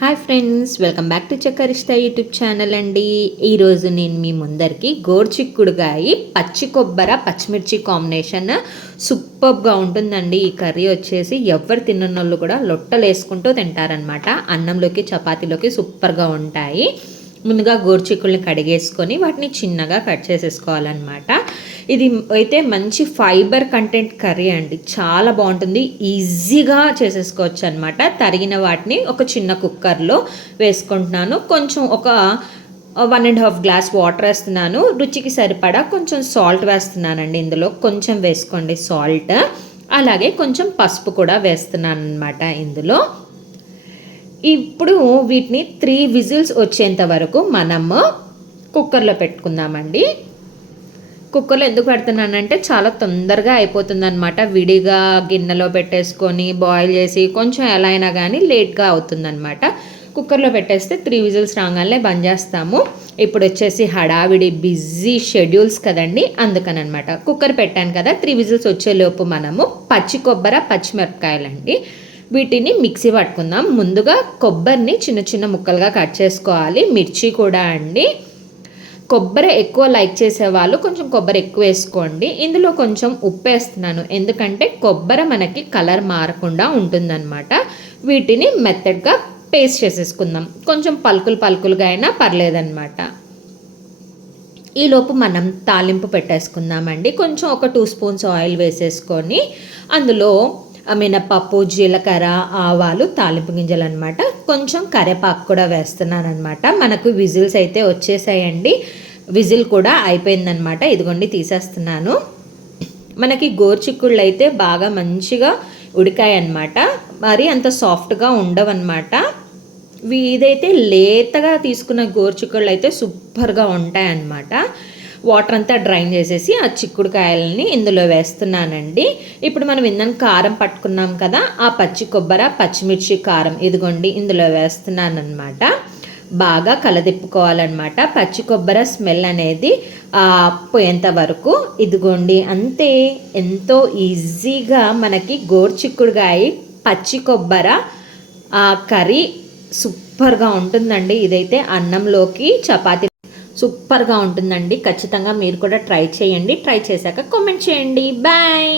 Hi friends, welcome back to చక్కరిష్ట YouTube channel అండి. ఈరోజు నేను మీ ముందరికి గోరుచిక్కుడుగాయి పచ్చి కొబ్బరి పచ్చిమిర్చి కాంబినేషన్ సూపర్గా ఉంటుందండి. ఈ కర్రీ వచ్చేసి ఎవరు తిన్నోళ్ళు కూడా లొట్టలు వేసుకుంటూ తింటారనమాట. అన్నంలోకి చపాతీలోకి సూపర్గా ఉంటాయి. ముందుగా గోరుచిక్కుల్ని కడిగేసుకొని వాటిని చిన్నగా కట్ చేసేసుకోవాలన్నమాట. ఇది అయితే మంచి ఫైబర్ కంటెంట్ కర్రీ అండి, చాలా బాగుంటుంది. ఈజీగా చేసేసుకోవచ్చు అనమాట. తరిగిన వాటిని ఒక చిన్న కుక్కర్లో వేసుకుంటున్నాను. కొంచెం ఒక 1.5 గ్లాస్ వాటర్ వేస్తున్నాను. రుచికి సరిపడా కొంచెం సాల్ట్ వేస్తున్నానండి. ఇందులో కొంచెం వేసుకోండి సాల్ట్. అలాగే కొంచెం పసుపు కూడా వేస్తున్నాను అనమాట ఇందులో. ఇప్పుడు వీటిని 3 విజిల్స్ వచ్చేంత వరకు మనము కుక్కర్లో పెట్టుకుందామండి. కుక్కర్లో ఎందుకు పెడుతున్నానంటే చాలా తొందరగా అయిపోతుందన్నమాట. విడిగా గిన్నెలో పెట్టేసుకొని బాయిల్ చేసి కొంచెం ఎలా అయినా కానీ లేట్గా అవుతుందన్నమాట. కుక్కర్లో పెట్టేస్తే 3 విజిల్స్ రాగానే బంద్ చేస్తాము. ఇప్పుడు వచ్చేసి హడావిడి బిజీ షెడ్యూల్స్ కదండి, అందుకనమాట కుక్కర్ పెట్టాను కదా. 3 విజిల్స్ వచ్చేలోపు మనము పచ్చి కొబ్బరి పచ్చిమిరపకాయలండి వీటిని మిక్సీ పట్టుకుందాం. ముందుగా కొబ్బరిని చిన్న చిన్న ముక్కలుగా కట్ చేసుకోవాలి. మిర్చి కూడా అండి. కొబ్బరి ఎక్కువ లైక్ చేసేవాళ్ళు కొంచెం కొబ్బరి ఎక్కువ వేసుకోండి. ఇందులో కొంచెం ఉప్పు వేస్తున్నాను, ఎందుకంటే కొబ్బరి మనకి కలర్ మారకుండా ఉంటుందన్నమాట. వీటిని మెత్తడ్గా పేస్ట్ చేసేసుకుందాం. కొంచెం పలుకులుగా అయినా పర్లేదన్నమాట. ఈలోపు మనం తాలింపు పెట్టేసుకుందామండి. కొంచెం ఒక 2 స్పూన్స్ ఆయిల్ వేసేసుకొని అందులో మినపప్పు, జీలకర్ర, ఆవాలు, తాలింపు గింజలు అనమాట. కొంచెం కరివేపాకు కూడా వేస్తున్నాను అనమాట. మనకు విజిల్స్ అయితే వచ్చేసాయండి. విజిల్ కూడా అయిపోయిందనమాట. ఇదిగోండి తీసేస్తున్నాను. మనకి గోరుచిక్కుళ్ళు అయితే బాగా మంచిగా ఉడికాయన్నమాట. మరి అంత సాఫ్ట్గా ఉండవన్నమాట. ఇదైతే లేతగా తీసుకున్న గోరుచిక్కుళ్ళు అయితే సూపర్గా ఉంటాయన్నమాట. వాటర్ అంతా డ్రైన్ చేసేసి ఆ చిక్కుడుకాయలని ఇందులో వేస్తున్నానండి. ఇప్పుడు మనం ఇందాక కారం పట్టుకున్నాం కదా, ఆ పచ్చి కొబ్బరి పచ్చిమిర్చి కారం ఇదిగోండి ఇందులో వేస్తున్నాను అనమాట. బాగా కలదిప్పుకోవాలన్నమాట. పచ్చి కొబ్బరి స్మెల్ అనేది పోయేంత వరకు. ఇదిగోండి అంతే. ఎంతో ఈజీగా మనకి గోరుచిక్కుడుకాయ పచ్చి కొబ్బరి కర్రీ సూపర్గా ఉంటుందండి. ఇదైతే అన్నంలోకి చపాతీ సూపర్గా ఉంటుందండి. ఖచ్చితంగా మీరు కూడా ట్రై చేయండి. ట్రై చేశాక కామెంట్ చేయండి. బాయ్.